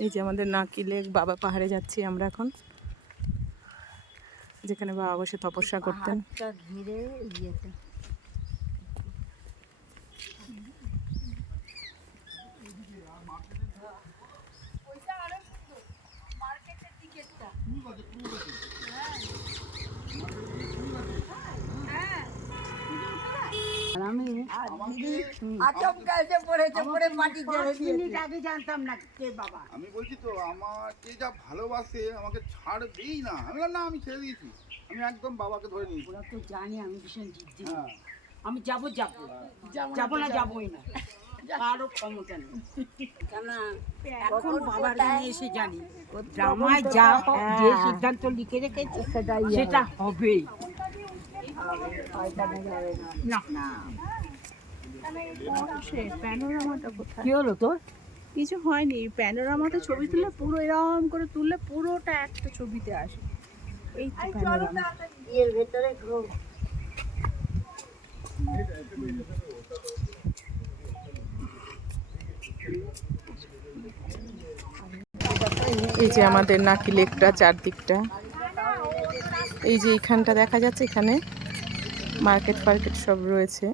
এই যে আমাদের নাকি লেক, বাবা পাহাড়ে যাচ্ছি আমরা এখন, যেখানে বাবা বসে তপস্যা করতেন। আমি বলছি তো আমাকে যা ভালোবাসে আমাকে ছাড়বেই না। আমি বললাম না, আমি ছেড়ে দিয়েছি, আমি একদম বাবাকে ধরে নিয়েছি। ওরা তো জানে আমি ভীষণ জিদ্দি। আমি যাবো না, যাবোই না, কারো ক্ষমতা নেই। কেন এখন বাবার কাছে এসে জানি জামাই যা যে সিদ্ধান্ত লিখে রেখেছে সেটা হবেই। না না, প্যানোরামাটা কোথায়? কি হলো তোর? কিছু হয়নি। প্যানোরামাতে ছবি তুললে পুরো এরকম করে তুললে পুরোটা একটা ছবিতে আসে। এই তো প্যানোরামা। এর ভেতরে এই যে আমাদের নাকি লেকটা, চারদিকটা এই যে এইখানটা দেখা যাচ্ছে, এখানে মার্কেট ফার্কেট সব রয়েছে।